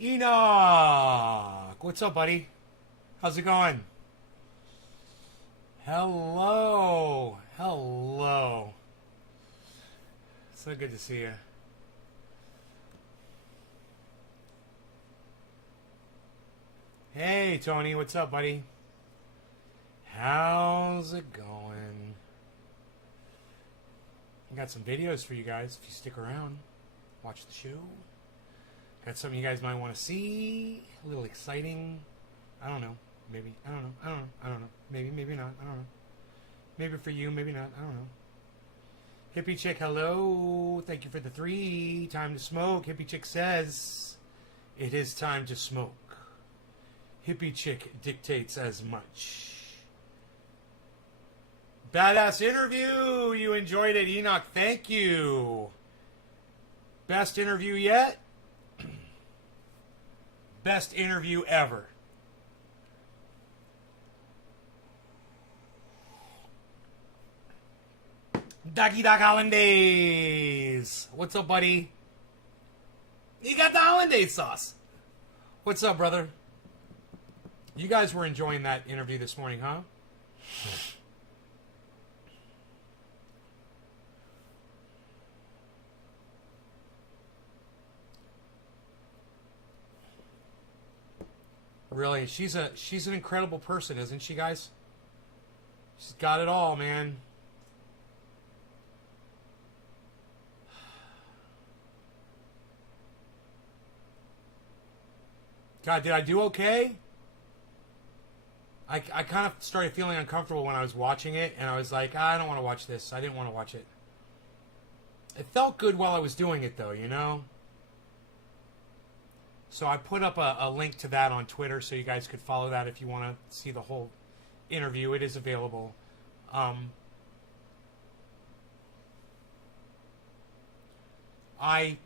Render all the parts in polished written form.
Enoch! What's up, buddy? How's it going? Hello. Hello. So good to see you. Hey, Tony. What's up, buddy? How's it going? I got some videos for you guys if you stick around. Watch the show. Got something you guys might want to see. A little exciting. I don't know. Maybe. I don't know. I don't know. I don't know. Maybe. Maybe not. I don't know. Maybe for you. Maybe not. I don't know. Hippie Chick, hello. Thank you for the 3. Time to smoke. Hippie Chick says it is time to smoke. Hippie Chick dictates as much. Badass interview. You enjoyed it, Enoch. Thank you. Best interview yet? Best interview ever. Ducky Duck Hollandaise. What's up, buddy? You got the Hollandaise sauce. What's up, brother? You guys were enjoying that interview this morning, huh? Really, she's an incredible person, isn't she, guys? She's got it all, man. God, did I do okay? I kind of started feeling uncomfortable when I was watching it, and I was like, I don't want to watch this. I didn't want to watch it. It felt good while I was doing it, though, you know? So I put up a link to that on Twitter so you guys could follow that if you want to see the whole interview. It is available. I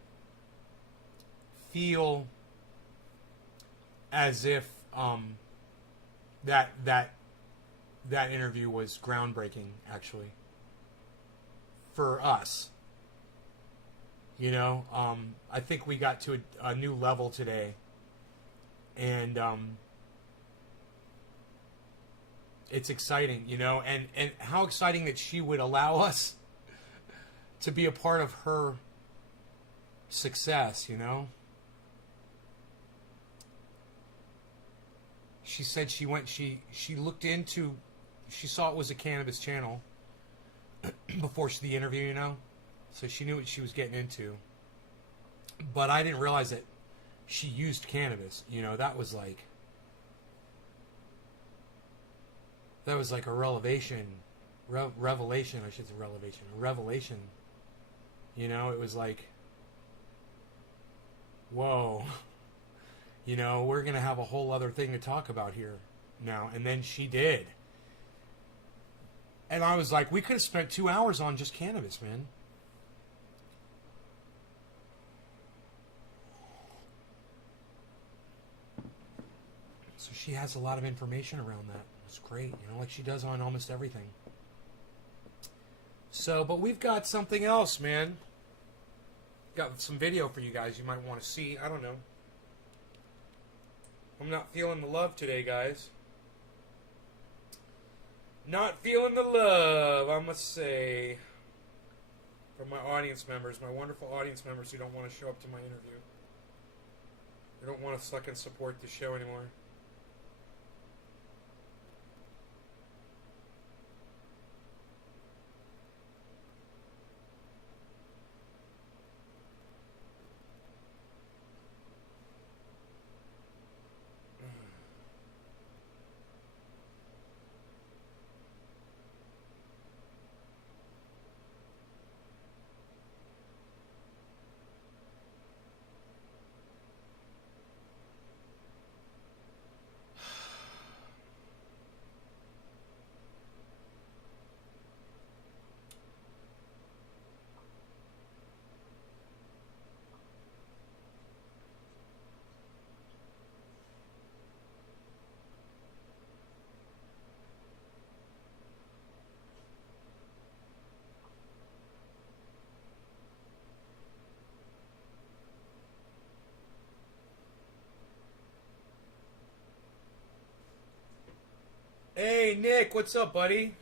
feel as if that interview was groundbreaking, actually, for us. You know, I think we got to a new level today, and it's exciting, you know, and how exciting that she would allow us to be a part of her success, you know. She said she looked into, she saw it was a cannabis channel before the interview, you know. So she knew what she was getting into. But I didn't realize that she used cannabis. You know, that was like a revelation. I should say revelation. A revelation. You know, it was like, whoa. You know, we're going to have a whole other thing to talk about here now. And then she did. And I was like, we could have spent 2 hours on just cannabis, man. So she has a lot of information around that. It's great, you know, like she does on almost everything. So, but we've got something else, man. Got some video for you guys you might want to see. I don't know. I'm not feeling the love today, guys. Not feeling the love, I must say. From my audience members, my wonderful audience members who don't want to show up to my interview. They don't want to fucking support the show anymore. Hey, Nick, what's up, buddy?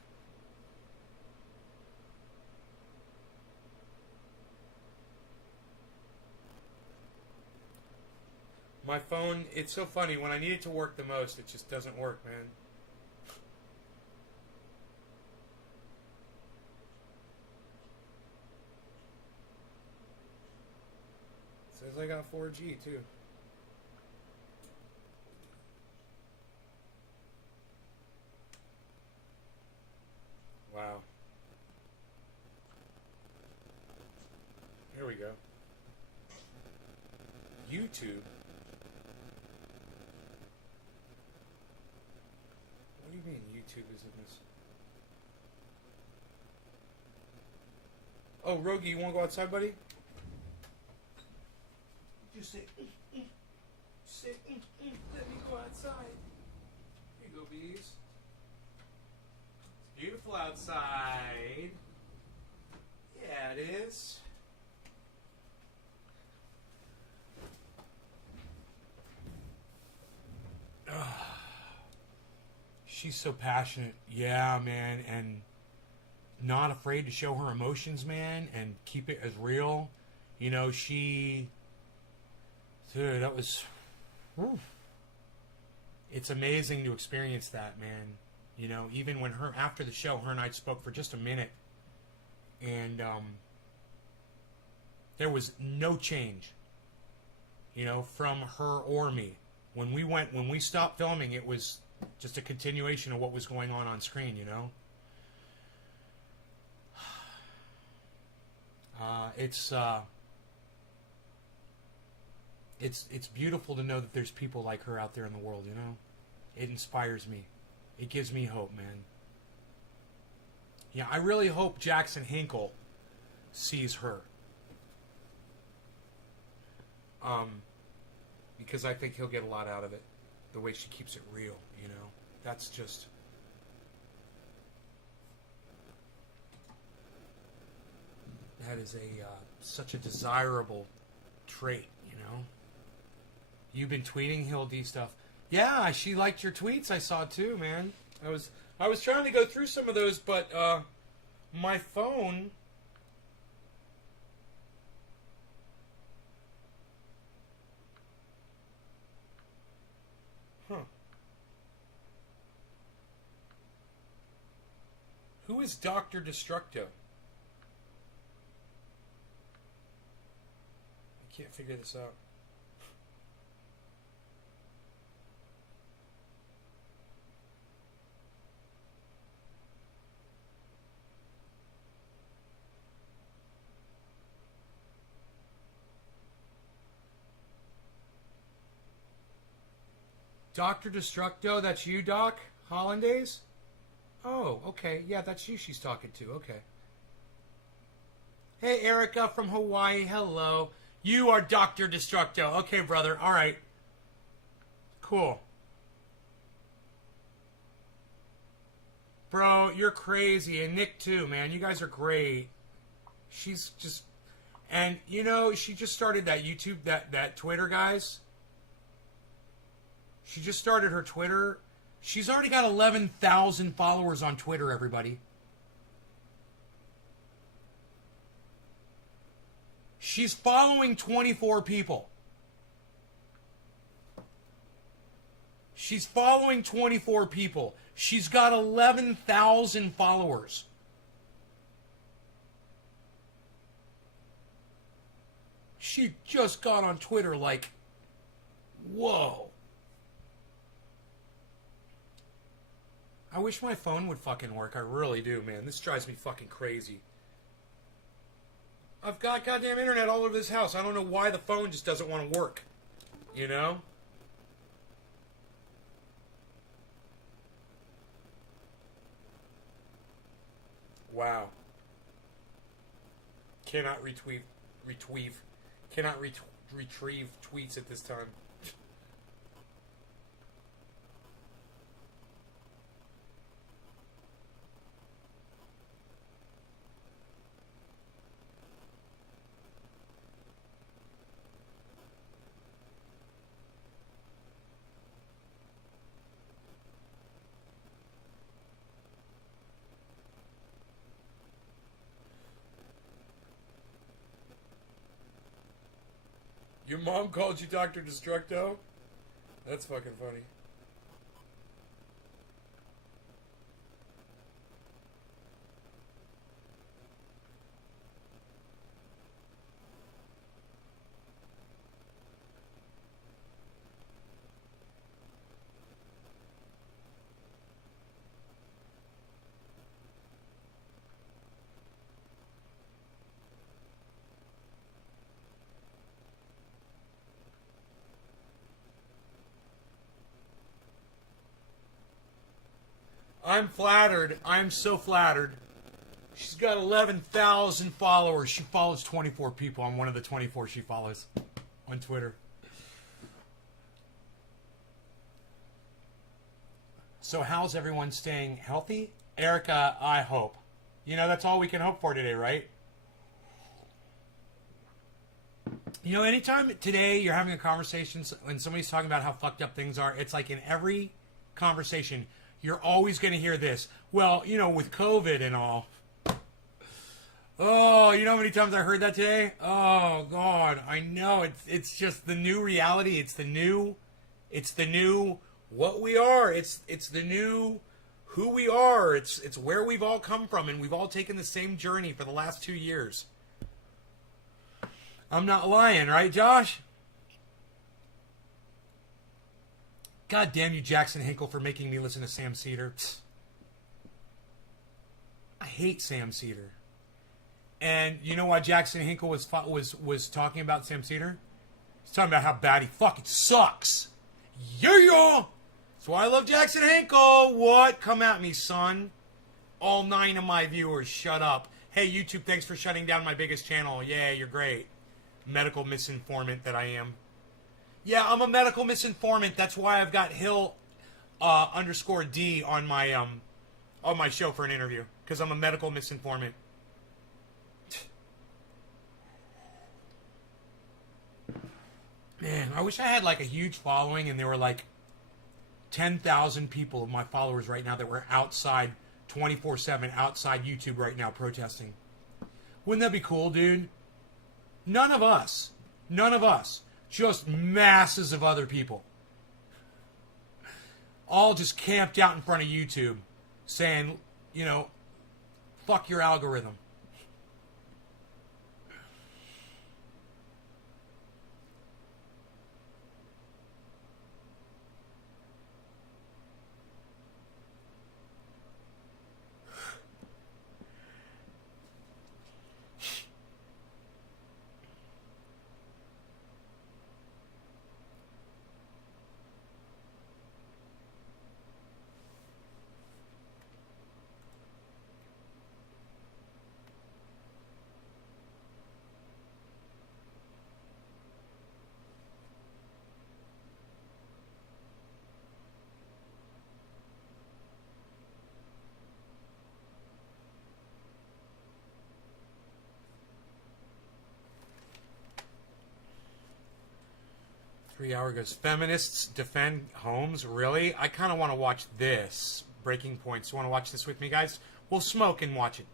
My phone, it's so funny. When I need it to work the most, it just doesn't work, man. It says I got 4G, too. Wow. Here we go. YouTube? What do you mean YouTube is in this? Oh, Rogi, you want to go outside, buddy? Just say, let me go outside. Here you go, bees. It's beautiful outside. Yeah, it is. She's so passionate. Yeah, man, and not afraid to show her emotions, man, and keep it as real. You know, dude, that was, whew. It's amazing to experience that, man. You know, even when after the show, her and I spoke for just a minute, and there was no change, you know, from her or me. When we stopped filming, it was just a continuation of what was going on screen, you know. It's beautiful to know that there's people like her out there in the world, you know. It inspires me. It gives me hope, man. Yeah, I really hope Jackson Hinkle sees her. Because I think he'll get a lot out of it. The way she keeps it real, you know. That's just... That is such a desirable trait, you know. You've been tweeting Hill D stuff. Yeah, she liked your tweets. I saw too, man. I was trying to go through some of those, but my phone. Huh. Who is Dr. Destructo? I can't figure this out. Dr. Destructo, that's you, Doc? Hollandaise? Oh, okay. Yeah, that's you she's talking to. Okay. Hey, Erica from Hawaii. Hello. You are Dr. Destructo. Okay, brother. All right. Cool. Bro, you're crazy. And Nick, too, man. You guys are great. She's just... And, you know, she just started that YouTube, that Twitter, guys. She just started her Twitter. She's already got 11,000 followers on Twitter, everybody. She's following 24 people. She's following 24 people. She's got 11,000 followers. She just got on Twitter like, whoa. I wish my phone would fucking work. I really do, man. This drives me fucking crazy. I've got goddamn internet all over this house. I don't know why the phone just doesn't want to work. You know? Wow. Cannot retrieve tweets at this time. Your mom called you Dr. Destructo? That's fucking funny. I'm flattered. I'm so flattered. She's got 11,000 followers. She follows 24 people. I'm one of the 24 she follows on Twitter. So how's everyone staying healthy? Erica, I hope. You know, that's all we can hope for today, right? You know, anytime today you're having a conversation and somebody's talking about how fucked up things are, it's like in every conversation, you're always going to hear this. Well, you know, with COVID and all. Oh, you know how many times I heard that today? Oh, God, I know. It's just the new reality. It's the new what we are. It's the new who we are. It's where we've all come from, and we've all taken the same journey for the last 2 years. I'm not lying, right, Josh? God damn you, Jackson Hinkle, for making me listen to Sam Cedar. Psst. I hate Sam Cedar. And you know why Jackson Hinkle was talking about Sam Cedar? He's talking about how bad he fucking sucks. Yeah! That's why I love Jackson Hinkle. What? Come at me, son. All 9 of my viewers, shut up. Hey, YouTube, thanks for shutting down my biggest channel. Yeah, you're great. Medical misinformant that I am. Yeah, I'm a medical misinformant. That's why I've got Hill _D on my show for an interview. Because I'm a medical misinformant. Man, I wish I had like a huge following and there were like 10,000 people of my followers right now that were outside 24/7 outside YouTube right now protesting. Wouldn't that be cool, dude? None of us. Just masses of other people. All just camped out in front of YouTube saying, you know, fuck your algorithm. Hour goes, feminists defend homes? Really? I kind of want to watch this. Breaking Points. You want to watch this with me, guys? We'll smoke and watch it.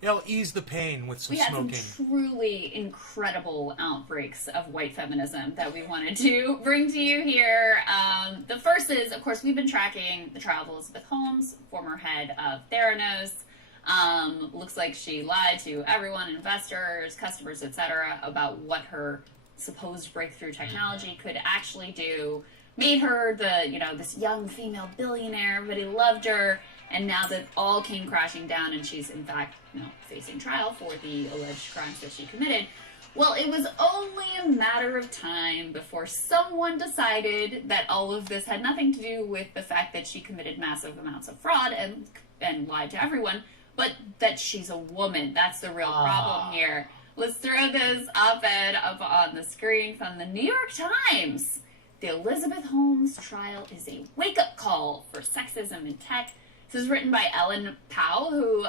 It'll ease the pain with some smoking. We had some truly incredible outbreaks of white feminism that we wanted to bring to you here. The first is, of course, we've been tracking the trial of Elizabeth Holmes, former head of Theranos. Looks like she lied to everyone, investors, customers, etc., about what her supposed breakthrough technology could actually do. Made her this young female billionaire. Everybody loved her. And now that all came crashing down and she's, in fact, facing trial for the alleged crimes that she committed, well, it was only a matter of time before someone decided that all of this had nothing to do with the fact that she committed massive amounts of fraud and lied to everyone, but that she's a woman. That's the real problem here. Let's throw this op-ed up on the screen from the New York Times. The Elizabeth Holmes trial is a wake-up call for sexism in tech. This is written by Ellen Powell, who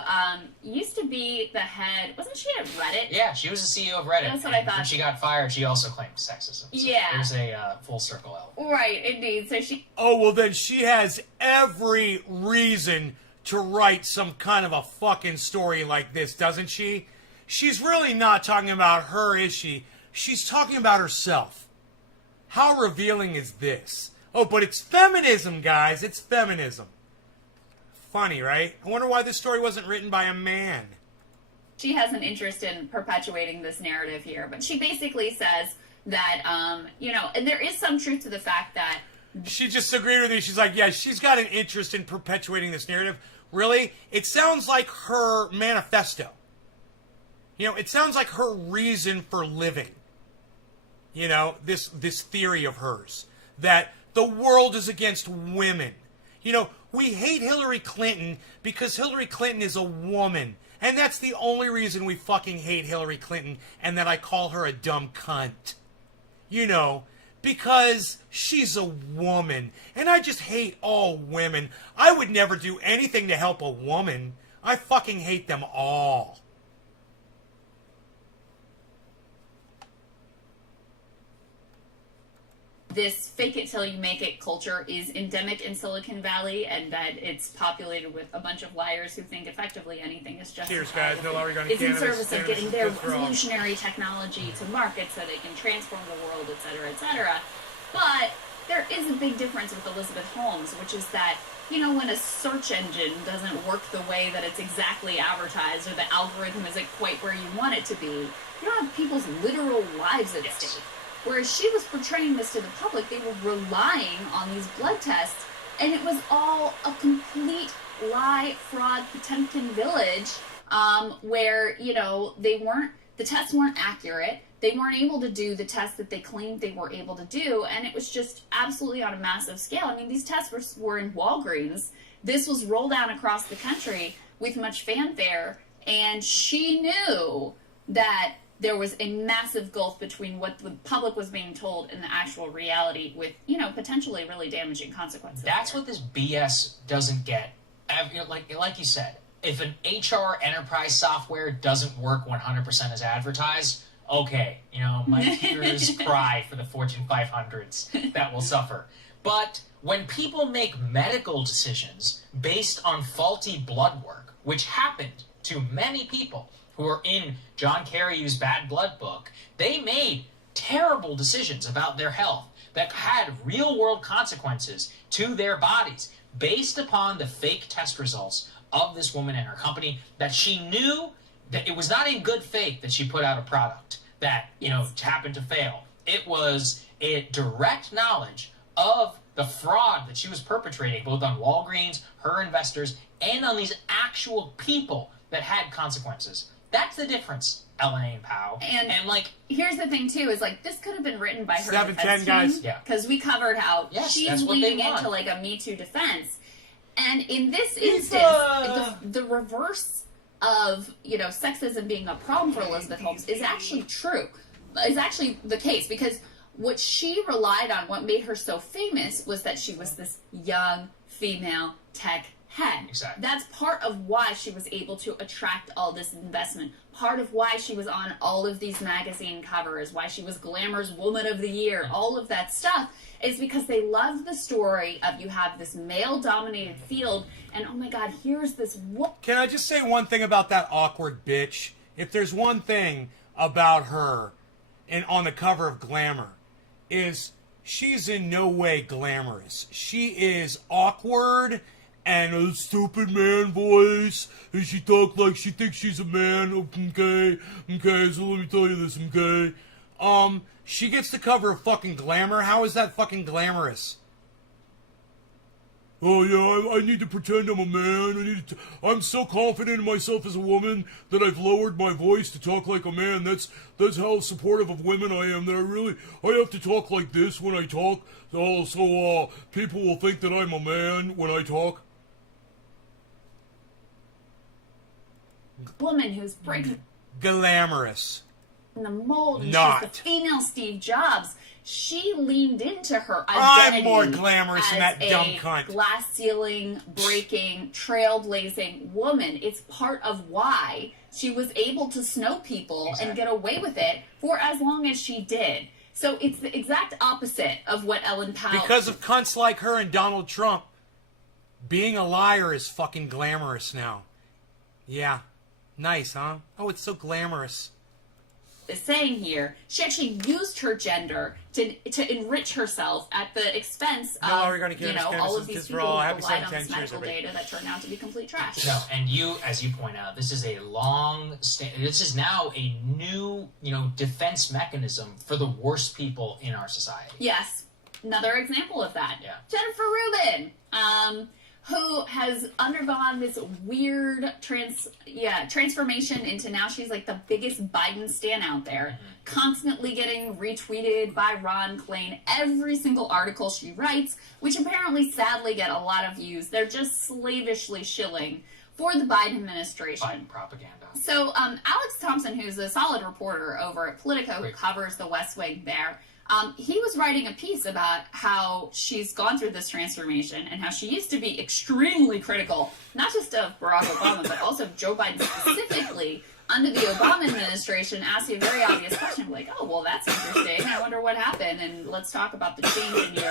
used to be the head... Wasn't she at Reddit? Yeah, she was the CEO of Reddit. That's what I thought. When she got fired, she also claimed sexism. So yeah. It was a full circle element. Right, indeed. So she... Oh, well then she has every reason to write some kind of a fucking story like this, doesn't she? She's really not talking about her, is she? She's talking about herself. How revealing is this? Oh, but it's feminism, guys. It's feminism. Funny, right? I wonder why this story wasn't written by a man. She has an interest in perpetuating this narrative here, but she basically says that, you know, and there is some truth to the fact that... She just agreed with you. She's like, yeah, she's got an interest in perpetuating this narrative. Really? It sounds like her manifesto. You know, it sounds like her reason for living. You know, this theory of hers. That the world is against women. You know, we hate Hillary Clinton because Hillary Clinton is a woman. And that's the only reason we fucking hate Hillary Clinton, and that I call her a dumb cunt. You know, because she's a woman. And I just hate all women. I would never do anything to help a woman. I fucking hate them all. This fake it till you make it culture is endemic in Silicon Valley, and that it's populated with a bunch of liars who think effectively anything is justified. Cheers, guys. No longer going to It's in cannabis. service of Cannabis getting their is wrong. revolutionary technology to market so they can transform the world, etc., etc. But there is a big difference with Elizabeth Holmes, which is that, you know, when a search engine doesn't work the way that it's exactly advertised, or the algorithm isn't quite where you want it to be, you don't have people's literal lives at stake. Whereas she was portraying this to the public, they were relying on these blood tests, and it was all a complete lie, fraud, Potemkin village, where, you know, the tests weren't accurate, they weren't able to do the tests that they claimed they were able to do, and it was just absolutely on a massive scale. I mean, these tests were in Walgreens. This was rolled out across the country with much fanfare, and she knew that there was a massive gulf between what the public was being told and the actual reality, with, you know, potentially really damaging consequences. That's what this BS doesn't get. Like you said, if an HR enterprise software doesn't work 100% as advertised, okay, you know, my peers cry for the Fortune 500s that will suffer. But when people make medical decisions based on faulty blood work, which happened to many people who are in John Carreyrou's Bad Blood book, they made terrible decisions about their health that had real-world consequences to their bodies based upon the fake test results of this woman and her company, that she knew that it was not in good faith that she put out a product that, you know, happened to fail. It was a direct knowledge of the fraud that she was perpetrating, both on Walgreens, her investors, and on these actual people that had consequences. That's the difference, LNA and Powell. And like, here's the thing too, is like, this could have been written by her 7-10 defense guys. team, Yeah. because we covered how she's leaning into like a Me Too defense. And in this instance, the reverse of, you know, sexism being a problem for Elizabeth Holmes is actually true. Is actually the case, because what she relied on, what made her so famous, was that she was this young female tech head. Exactly. That's part of why she was able to attract all this investment. Part of why she was on all of these magazine covers, why she was Glamour's Woman of the Year, all of that stuff, is because they loved the story of, you have this male-dominated field, and oh my god, here's this... Can I just say one thing about that awkward bitch? If there's one thing about her and on the cover of Glamour, is she's in no way glamorous. She is awkward and a stupid man voice, and she talks like she thinks she's a man. Okay, so let me tell you this, okay? She gets the cover of fucking Glamour. How is that fucking glamorous? Oh yeah, I need to pretend I'm a man. I'm so confident in myself as a woman that I've lowered my voice to talk like a man. That's how supportive of women I am. That I have to talk like this when I talk. So people will think that I'm a man when I talk. Woman who's breaking Glamorous. the mold, and Not. she's the female Steve Jobs. She leaned into her identity. I'm more glamorous than that dumb cunt. Glass ceiling breaking, trailblazing woman. It's part of why she was able to snow people and get away with it for as long as she did. So it's the exact opposite of what Ellen Powell... Because of cunts like her and Donald Trump, being a liar is fucking glamorous now. Yeah. Nice, huh? Oh, it's so glamorous. is saying here, she actually used her gender to enrich herself at the expense of, all of these people who relied on this medical data that turned out to be complete trash. No, and as you point out, this is this is now a new, defense mechanism for the worst people in our society. Yes. Another example of that. Yeah. Jennifer Rubin, who has undergone this weird transformation into now she's like the biggest Biden stan out there, constantly getting retweeted by Ron Klain. Every single article she writes, which apparently sadly get a lot of views, they're just slavishly shilling for the Biden administration. Biden propaganda. So Alex Thompson, who's a solid reporter over at Politico, who covers the West Wing there, he was writing a piece about how she's gone through this transformation and how she used to be extremely critical, not just of Barack Obama, but also of Joe Biden specifically under the Obama administration, asking a very obvious question like, oh, well, that's interesting. I wonder what happened. And let's talk about the change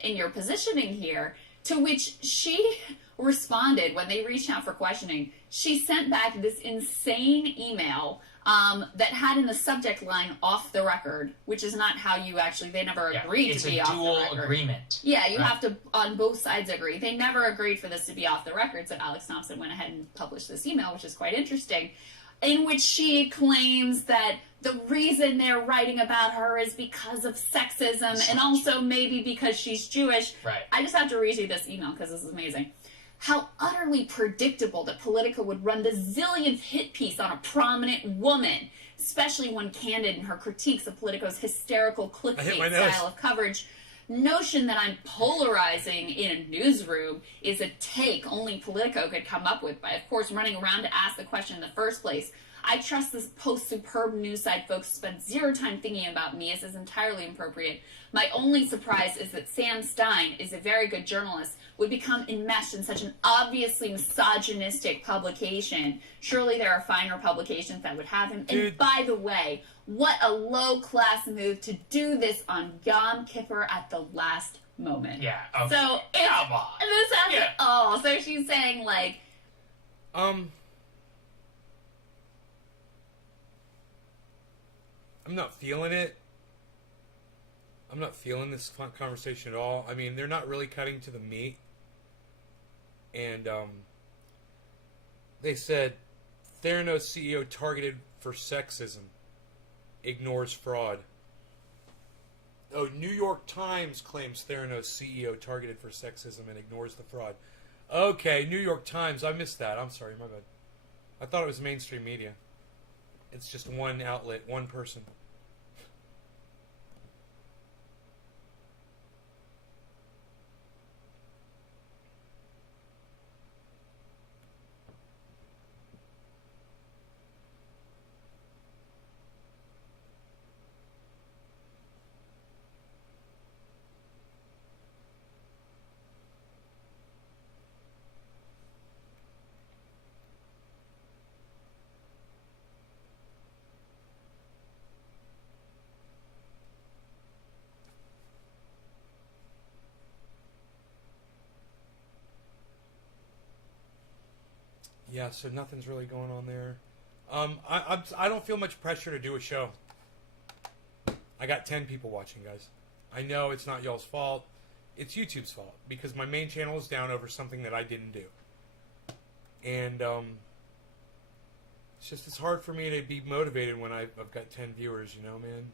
in your positioning here. To which she responded when they reached out for questioning. She sent back this insane email that had in the subject line "off the record," which is not how you actually. They never agreed to be off the record. It's a dual agreement. Yeah, you have to on both sides agree. They never agreed for this to be off the record. So Alex Thompson went ahead and published this email, which is quite interesting, in which she claims that the reason they're writing about her is because of sexism and also maybe because she's Jewish. Right. I just have to read you this email because this is amazing. How utterly predictable that Politico would run the zillionth hit piece on a prominent woman, especially when candid in her critiques of Politico's hysterical clickbait style of coverage. Notion that I'm polarizing in a newsroom is a take only Politico could come up with by, of course, running around to ask the question in the first place. I trust this post-superb news site folks spent zero time thinking about me, as is entirely appropriate. My only surprise is that Sam Stein is a very good journalist, would become enmeshed in such an obviously misogynistic publication. Surely there are finer publications that would have him. Dude. And by the way, what a low-class move to do this on Yom Kippur at the last moment. Yeah. Okay. So it's, come on. this has so she's saying like, I'm not feeling it. I'm not feeling this conversation at all. I mean, they're not really cutting to the meat. And they said Theranos CEO targeted for sexism, ignores fraud. Oh, New York Times claims Theranos CEO targeted for sexism and ignores the fraud. Okay, New York Times. I missed that. I'm sorry, my bad. I thought it was mainstream media. It's just one outlet, one person. Yeah, so nothing's really going on there. I don't feel much pressure to do a show. I got 10 people watching, guys. I know it's not y'all's fault. It's YouTube's fault because my main channel is down over something that I didn't do. And it's hard for me to be motivated when I've got 10 viewers, man.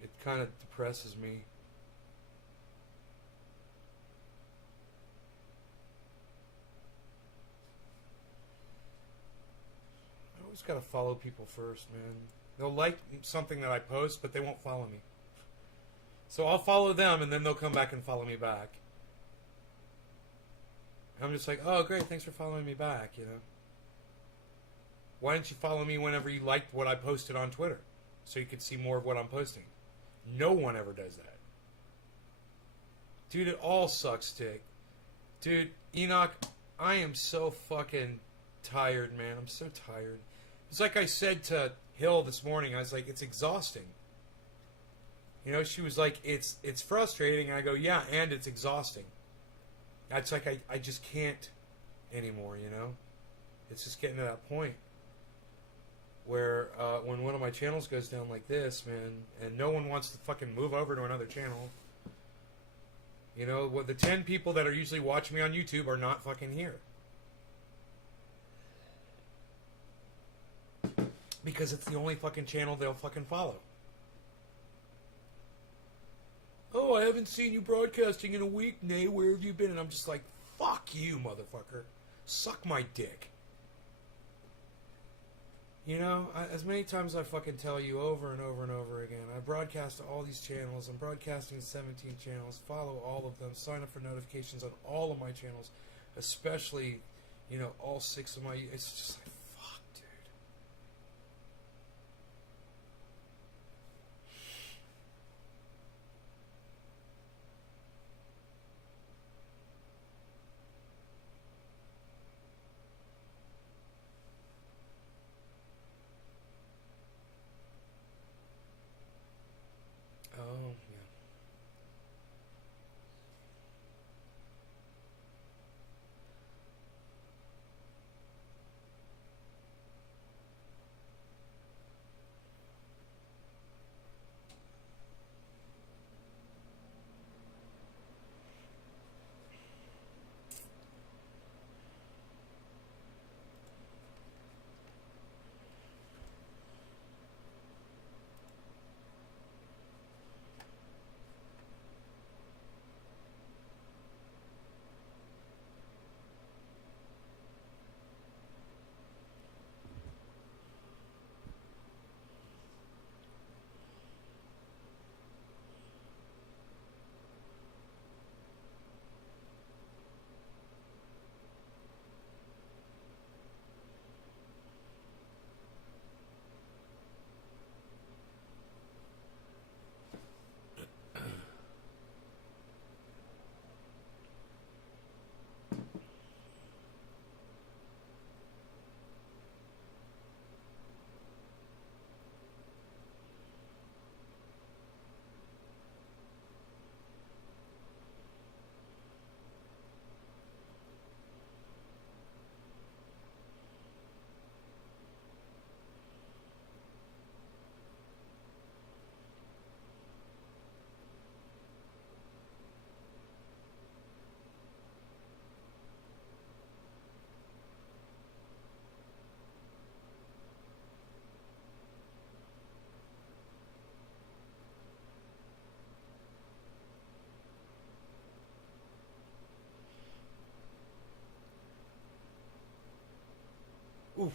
It kind of depresses me. I gotta follow people first, man. They'll like something that I post, but they won't follow me. So I'll follow them, and then they'll come back and follow me back. I'm just like, oh, great, thanks for following me back, Why didn't you follow me whenever you liked what I posted on Twitter? So you could see more of what I'm posting. No one ever does that. Dude, it all sucks, dick. Dude, Enoch, I am so fucking tired, man. I'm so tired. It's like I said to Hill this morning. I was like, it's exhausting. She was like, it's frustrating. And I go, yeah, and it's exhausting. It's like I just can't anymore, It's just getting to that point where when one of my channels goes down like this, man, and no one wants to fucking move over to another channel. You know, the 10 people that are usually watching me on YouTube are not fucking here. Because it's the only fucking channel they'll fucking follow. Oh, I haven't seen you broadcasting in a week, Nay. Where have you been? And I'm just like, fuck you, motherfucker. Suck my dick. You know, as many times I fucking tell you over and over and over again, I broadcast to all these channels. I'm broadcasting to 17 channels. Follow all of them. Sign up for notifications on all of my channels. Especially, you know, all 6 of my... It's just like, fuck, dude. Oh, yeah. Oof.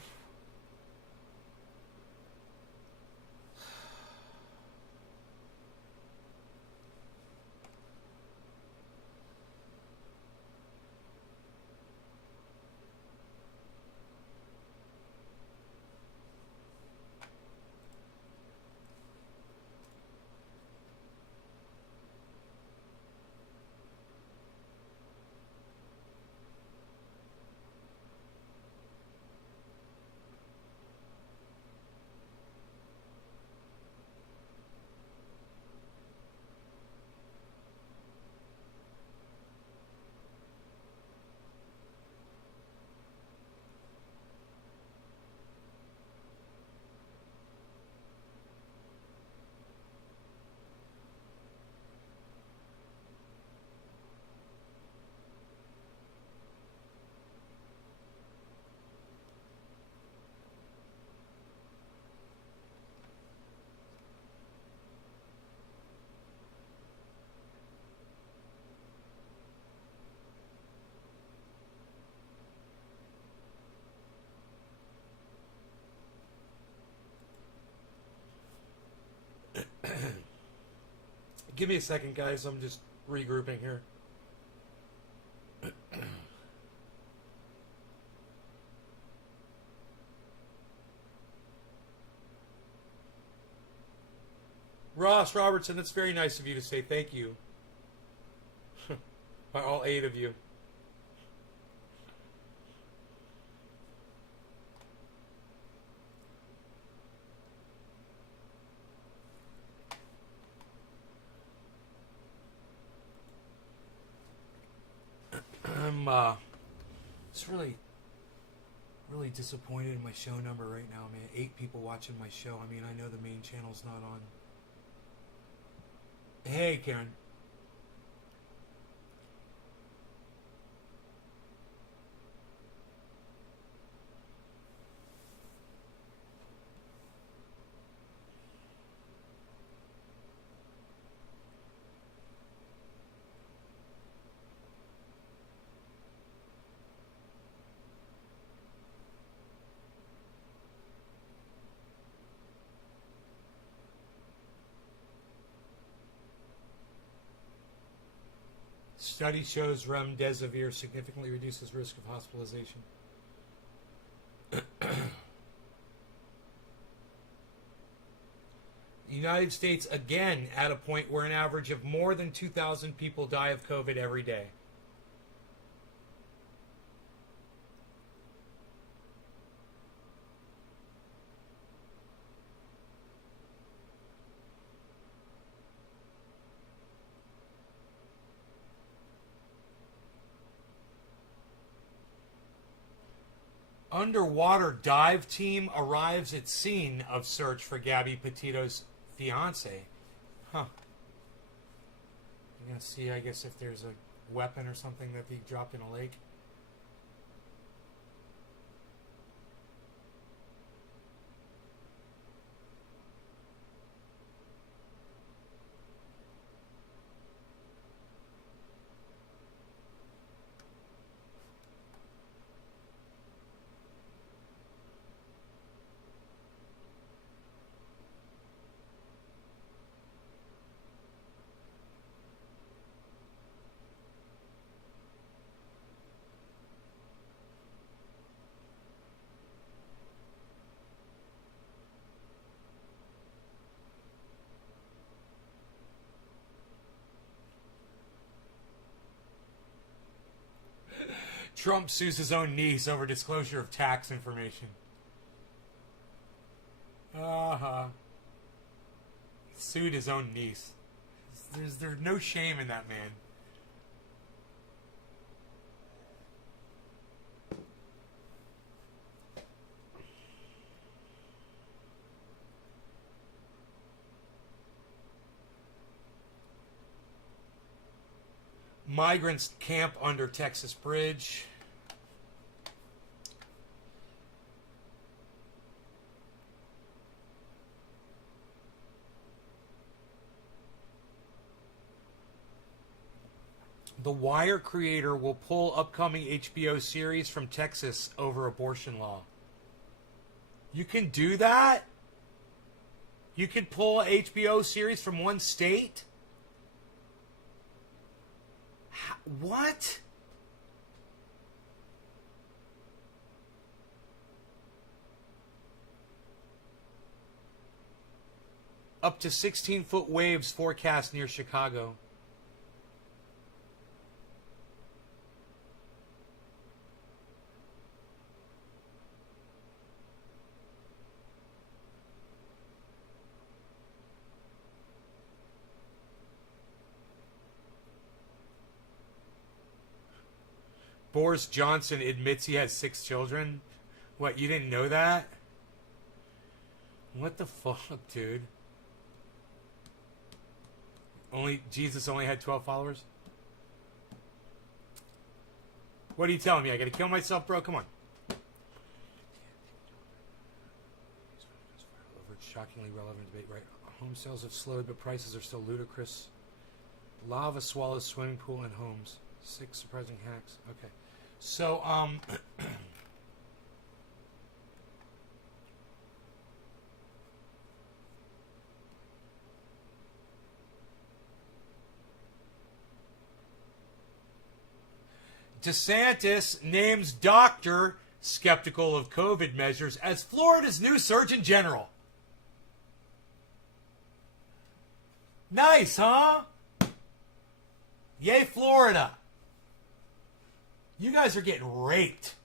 Give me a second, guys. I'm just regrouping here. Ross Robertson, that's very nice of you to say thank you. By all 8 of you. I'm it's really Really disappointed in my show number right now, man. 8 people watching my show. I mean, I know the main channel's not on. Hey, Karen. Study shows remdesivir significantly reduces risk of hospitalization. The United States, again, at a point where an average of more than 2,000 people die of COVID every day. Underwater dive team arrives at scene of search for Gabby Petito's fiance. Huh. You're going to see, I guess, if there's a weapon or something that they dropped in a lake. Trump sues his own niece over disclosure of tax information. Sued his own niece. There's no shame in that man. Migrants camp under Texas bridge. The Wire creator will pull upcoming HBO series from Texas over abortion law. You can do that? You can pull a HBO series from one state? What? Up to 16-foot waves forecast near Chicago. Boris Johnson admits he has 6 children. What, you didn't know that? What the fuck, dude? Jesus only had 12 followers? What are you telling me? I gotta kill myself, bro? Come on. Shockingly relevant debate, right? Home sales have slowed, but prices are still ludicrous. Lava swallows swimming pool and homes. 6 surprising hacks. Okay. So, DeSantis names doctor skeptical of COVID measures as Florida's new Surgeon General. Nice, huh? Yay, Florida. You guys are getting raped.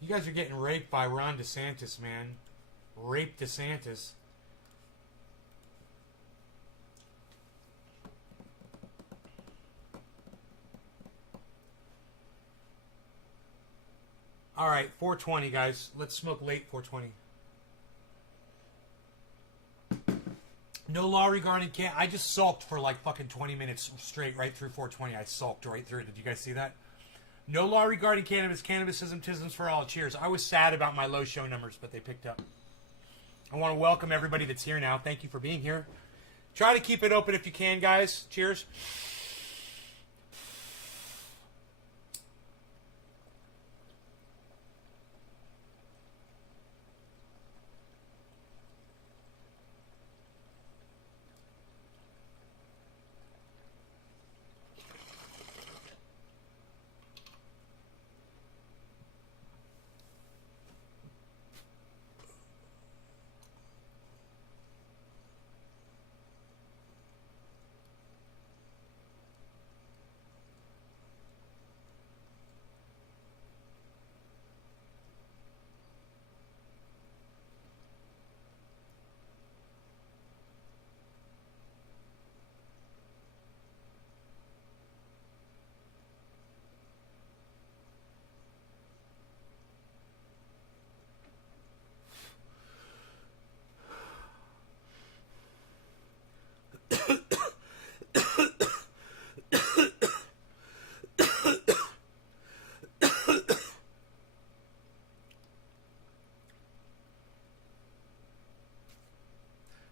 You guys are getting raped by Ron DeSantis, man. Rape DeSantis. All right, 420, guys. Let's smoke late 420. No law regarding can. I just sulked for like fucking 20 minutes straight right through 420. I sulked right through it. Did you guys see that? No law regarding cannabis. Cannabisism, tisms for all. Cheers. I was sad about my low show numbers, but they picked up. I want to welcome everybody that's here now. Thank you for being here. Try to keep it open if you can, guys. Cheers.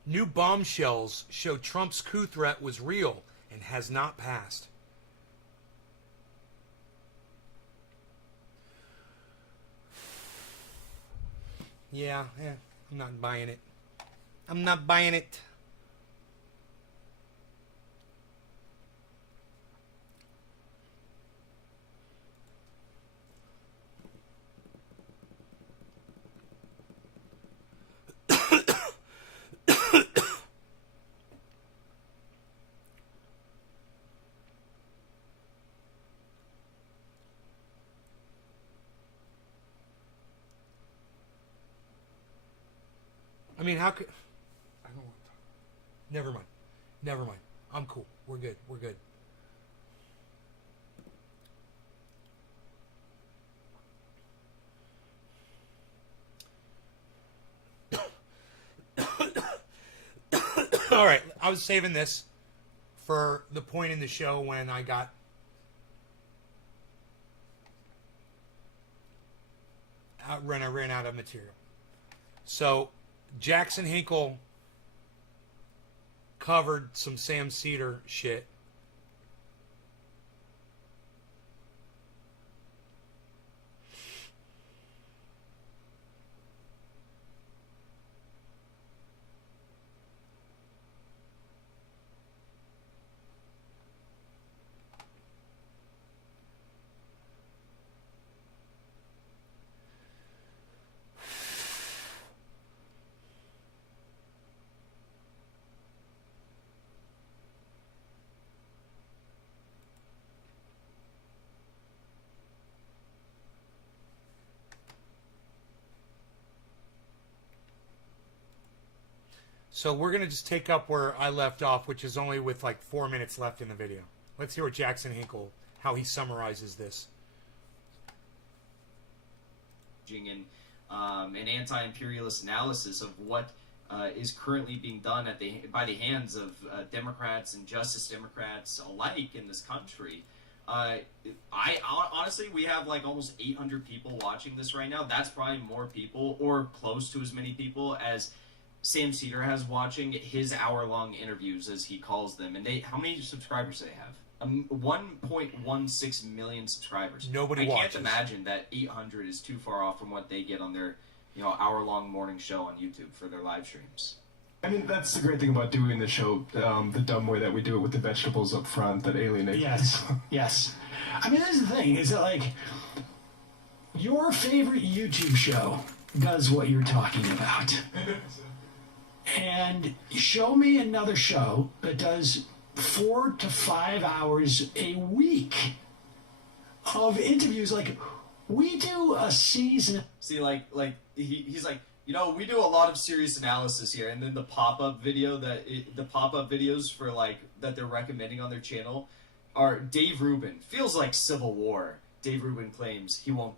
New bombshells show Trump's coup threat was real and has not passed. Yeah, I'm not buying it. I'm not buying it. I mean, how could... I don't want to talk. Never mind. Never mind. I'm cool. We're good. We're good. All right. I was saving this for the point in the show when I got... I ran out of material. So... Jackson Hinkle covered some Sam Cedar shit. So we're going to just take up where I left off, which is only with like 4 minutes left in the video. Let's hear what Jackson Hinkle, how he summarizes this. And an anti-imperialist analysis of what is currently being done by the hands of Democrats and Justice Democrats alike in this country. I honestly, we have like almost 800 people watching this right now. That's probably more people, or close to as many people as Sam Cedar has watching his hour-long interviews, as he calls them. And how many subscribers do they have? 1.16 million subscribers. Nobody watches. I can't imagine that 800 is too far off from what they get on their, hour-long morning show on YouTube for their live streams. I mean, that's the great thing about doing the show, the dumb way that we do it with the vegetables up front that alienate. Yes, yes. I mean, that's the thing, is that, like, your favorite YouTube show does what you're talking about. And show me another show that does 4 to 5 hours a week of interviews. Like, we do a season. See, he's like, we do a lot of serious analysis here, and then the pop-up videos for that they're recommending on their channel are Dave Rubin. Feels like Civil War. Dave Rubin claims he won't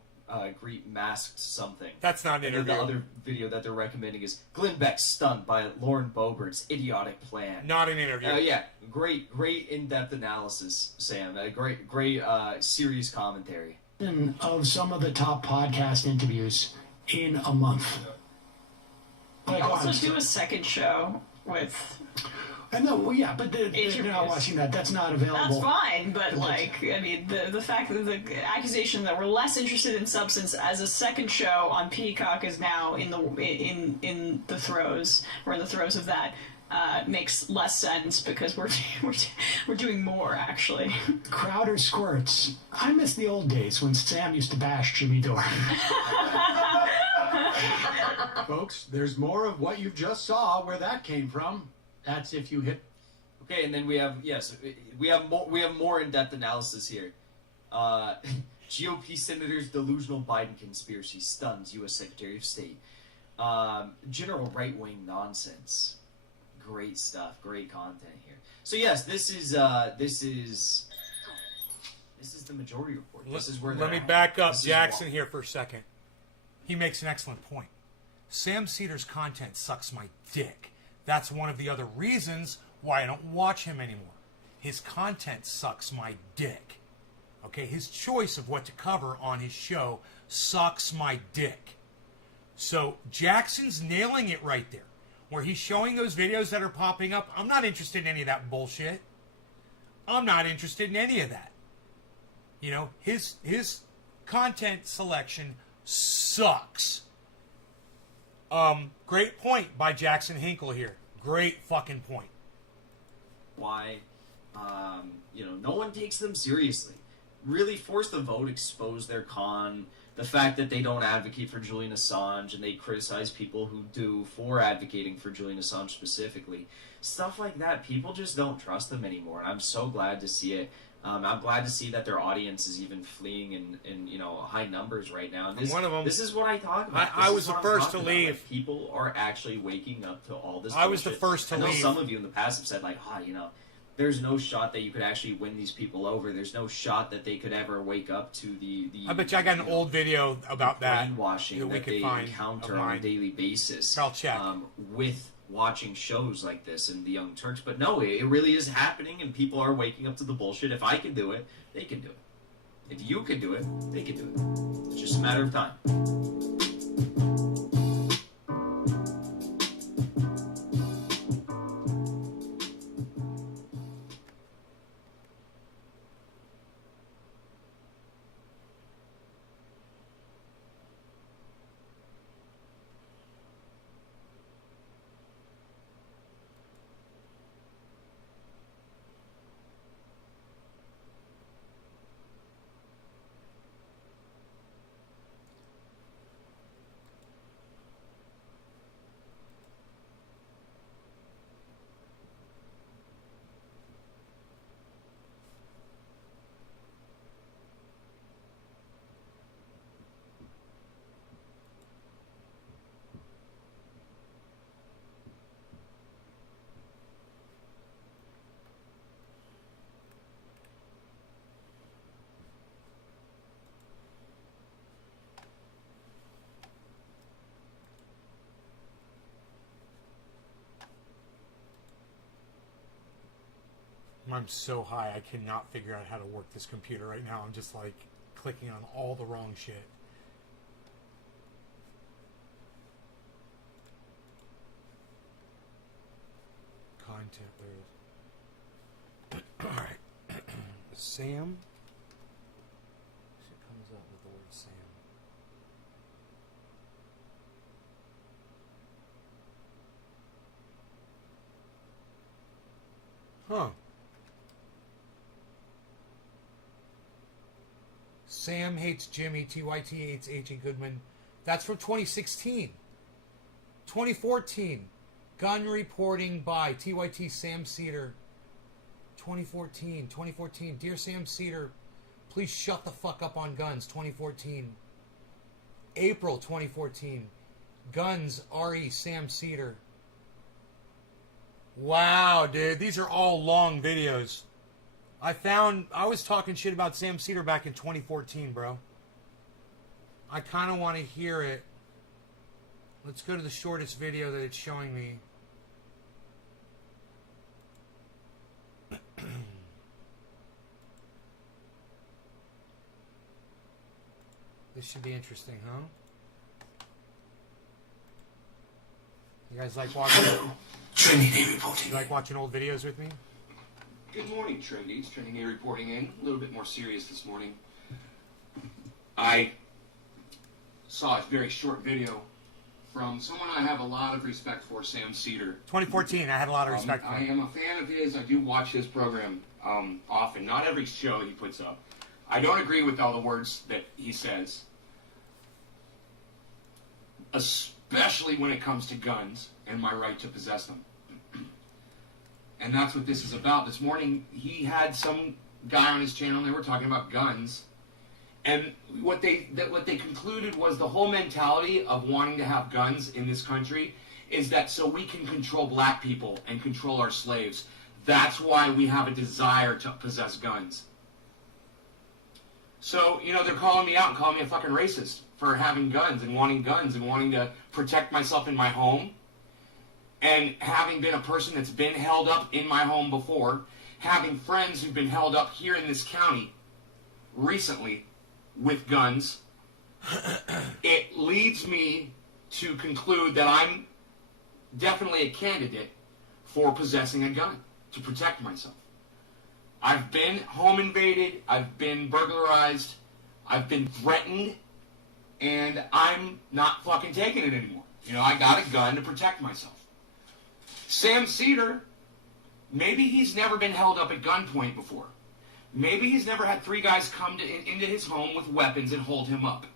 great masked something. That's not an And then interview. the other video that they're recommending is Glenn Beck stunned by Lauren Boebert's idiotic plan. Not an interview. Yeah, great in-depth analysis, Sam. Great serious commentary. Of some of the top podcast interviews in a month. Like, Also honestly. do a second show with. I know, well, yeah, but they're not Interviews. watching that. That's not available. That's fine, but like, I mean, the fact that the accusation that we're less interested in substance as a second show on Peacock is now in the throes. We're in the throes of that. Makes less sense because we're doing more actually. Crowder squirts. I miss the old days when Sam used to bash Jimmy Dore. Folks, there's more of what you just saw where that came from. That's if you hit. Okay, and then we have more in-depth analysis here. GOP senators' delusional Biden conspiracy stuns U.S. Secretary of State. General right-wing nonsense. Great stuff, great content here. So yes, this is the majority report. This is where Let me they're at. back up This is Jackson wrong. here for a second. He makes an excellent point. Sam Seder's content sucks my dick. That's one of the other reasons why I don't watch him anymore. His content sucks my dick. Okay, his choice of what to cover on his show sucks my dick. So Jackson's nailing it right there. Where he's showing those videos that are popping up. I'm not interested in any of that bullshit. I'm not interested in any of that. You know, his content selection sucks. Great point by Jackson Hinkle here. Great fucking point. Why, no one takes them seriously. Really force the vote, expose their con. The fact that they don't advocate for Julian Assange and they criticize people who do for advocating for Julian Assange specifically. Stuff like that. People just don't trust them anymore. And I'm so glad to see it. I'm glad to see that their audience is even fleeing in high numbers right now. And One of them- this is what I talk about. I This was is the what I'm first talking to about. leave. Like, people are actually waking up to all this I was the bullshit. first to I know leave. some of you in the past have said, like, there's no shot that you could actually win these people over. There's no shot that they could ever wake up to the I bet you I got an old video about that. brainwashing that we that could they find encounter of on a mine. daily basis I'll check. with watching shows like this and the Young Turks. But no, it really is happening, and people are waking up to the bullshit. If I can do it, they can do it. If you can do it, they can do it. It's just a matter of time. I'm so high, I cannot figure out how to work this computer right now. I'm just like clicking on all the wrong shit. Content, there it is. Alright. Sam. Shit comes up with the word Sam. Huh. Sam hates Jimmy. TYT hates H.A. Goodman. That's from 2016. 2014. Gun reporting by TYT Sam Seder. 2014. Dear Sam Seder, please shut the fuck up on guns. 2014. April 2014. Guns, R.E. Sam Seder. Wow, dude. These are all long videos. I was talking shit about Sam Seder back in 2014, bro. I kind of want to hear it. Let's go to the shortest video that it's showing me. This should be interesting, huh? You guys like watching? Trending Day reporting. You like watching old videos with me? Good morning, Trendy. It's Trending Day reporting in. A little bit more serious this morning. I saw a very short video from someone I have a lot of respect for, Sam Seder. 2014, I had a lot of respect for I him. am a fan of his. I do watch his program often. Not every show he puts up. I don't agree with all the words that he says, especially when it comes to guns and my right to possess them. And that's what this is about. This morning, he had some guy on his channel, and they were talking about guns. And what they concluded was the whole mentality of wanting to have guns in this country is that so we can control black people and control our slaves. That's why we have a desire to possess guns. So, you know, they're calling me out and calling me a fucking racist for having guns and wanting to protect myself in my home. And having been a person that's been held up in my home before, having friends who've been held up here in this county recently with guns, it leads me to conclude that I'm definitely a candidate for possessing a gun to protect myself. I've been home invaded, I've been burglarized, I've been threatened, and I'm not fucking taking it anymore. You know, I got a gun to protect myself. Sam Seder, maybe he's never been held up at gunpoint before. Maybe he's never had three guys come into his home with weapons and hold him up.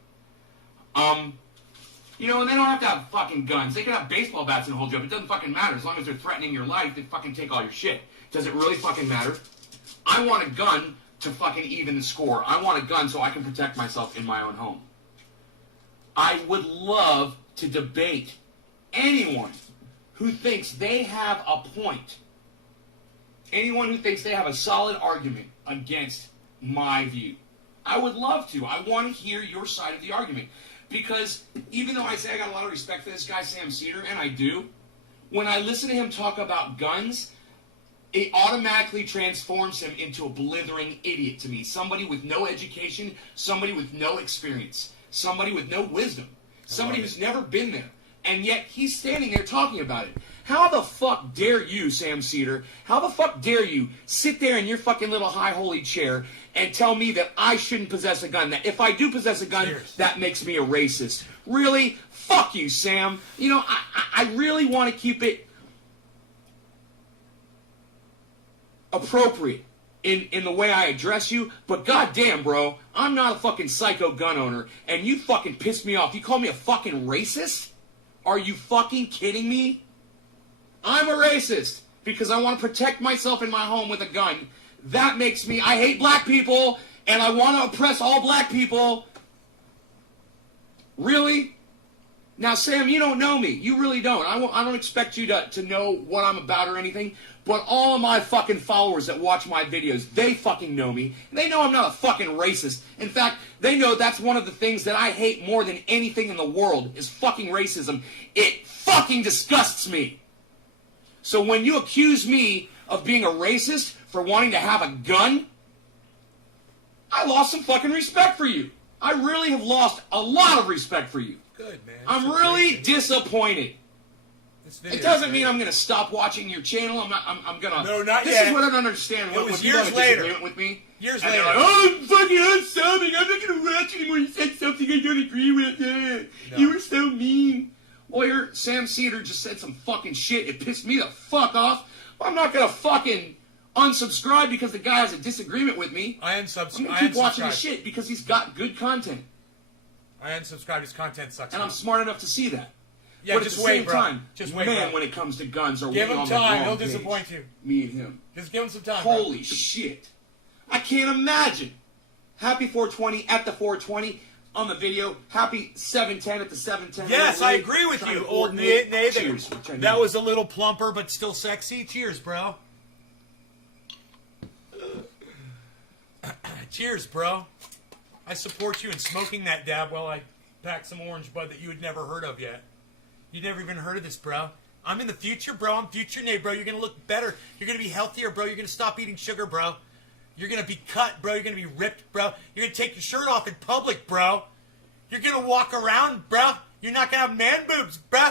You know, and they don't have to have fucking guns. They can have baseball bats and hold you up. It doesn't fucking matter. As long as they're threatening your life, they fucking take all your shit. Does it really fucking matter? I want a gun to fucking even the score. I want a gun so I can protect myself in my own home. I would love to debate anyone who thinks they have a point, anyone who thinks they have a solid argument against my view. I would love to. I want to hear your side of the argument. Because even though I say I got a lot of respect for this guy, Sam Seder, and I do, when I listen to him talk about guns, it automatically transforms him into a blithering idiot to me. Somebody with no education, somebody with no experience, somebody with no wisdom, somebody who's never been there. And yet he's standing there talking about it. How the fuck dare you, Sam Seder, how the fuck dare you sit there in your fucking little high holy chair and tell me that I shouldn't possess a gun, that if I do possess a gun, that makes me a racist? Really? Fuck you, Sam. You know, I really want to keep it appropriate in the way I address you, but goddamn, bro, I'm not a fucking psycho gun owner, and you fucking pissed me off. You call me a fucking racist? Are you fucking kidding me? I'm a racist because I want to protect myself in my home with a gun. That makes me, I hate black people, and I want to oppress all black people. Really? Now, Sam, you don't know me. You really don't. I don't expect you to know what I'm about or anything, but all of my fucking followers that watch my videos, they fucking know me. They know I'm not a fucking racist. In fact, they know that's one of the things that I hate more than anything in the world is fucking racism. It fucking disgusts me. So when you accuse me of being a racist for wanting to have a gun, I lost some fucking respect for you. I really have lost a lot of respect for you. Good, man. I'm really disappointed. It doesn't mean I'm going to stop watching your channel. I'm going to... No, not this yet. This is what I don't understand. It was when years people have a later. disagreement with me. Years and later. they're like, oh, I'm sobbing. I'm not going to watch anymore. You said something I don't agree with. No. You were so mean. Lawyer Sam Seder just said some fucking shit. It pissed me the fuck off. Well, I'm not going to fucking unsubscribe because the guy has a disagreement with me. I I'm unsubscribe. going to keep watching his shit because he's got good content. I unsubscribe. His content sucks. And I'm smart enough to see that. Yeah, but just at the wait, same bro. time, Just wait, man, bro. when it comes to guns, are Give we him on the time. wrong He'll page? disappoint you. Me and him. Just give him some time. Holy bro. shit. I can't imagine. Happy 420 at the 420 on the video. Happy 710 at the 710. Yes, I agree with you, old Nate. Cheers. That was a little plumper, but still sexy. Cheers, bro. Cheers, bro. I support you in smoking that dab while I pack some orange bud that you had never heard of yet. You'd never even heard of this, bro. I'm in the future, bro. I'm future Nate, bro. You're going to look better. You're going to be healthier, bro. You're going to stop eating sugar, bro. You're going to be cut, bro. You're going to be ripped, bro. You're going to take your shirt off in public, bro. You're going to walk around, bro. You're not going to have man boobs, bro.